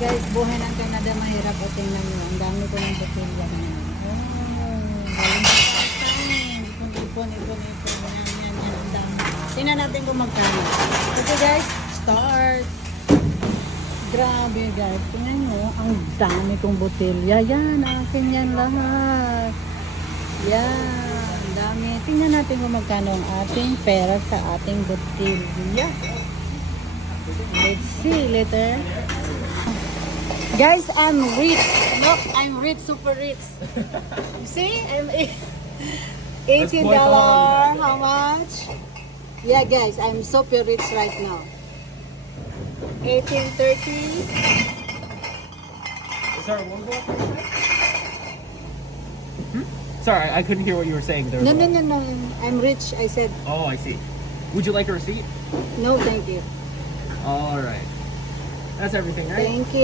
Guys, buhay ng Canada mahirap o tingnan nyo. Ang dami ko ng botilya ngayon. Oh, galing sa part-time. Ipon, ipon, ipon, ipon. Yan, yan, yan. Ang dami. Tingnan natin kung magkano. Okay guys, start. Grabe guys. Tingnan nyo. Ang dami kong botilya. Yan, akin yan lahat. Yan. Ang dami. Tingnan natin kung magkano ang ating pera sa ating botilya. Let's see later. Guys, I'm rich. Look, I'm rich, super rich. You see? I'm $18. How much? Yeah, guys, I'm super rich right now. 1830. Sorry, what was that? Hmm? Sorry, I couldn't hear what you were saying there. No, no, no, no. I'm rich. I said, Oh, I see. Would you like a receipt? no, thank you. All right. That's everything, right? Thank you.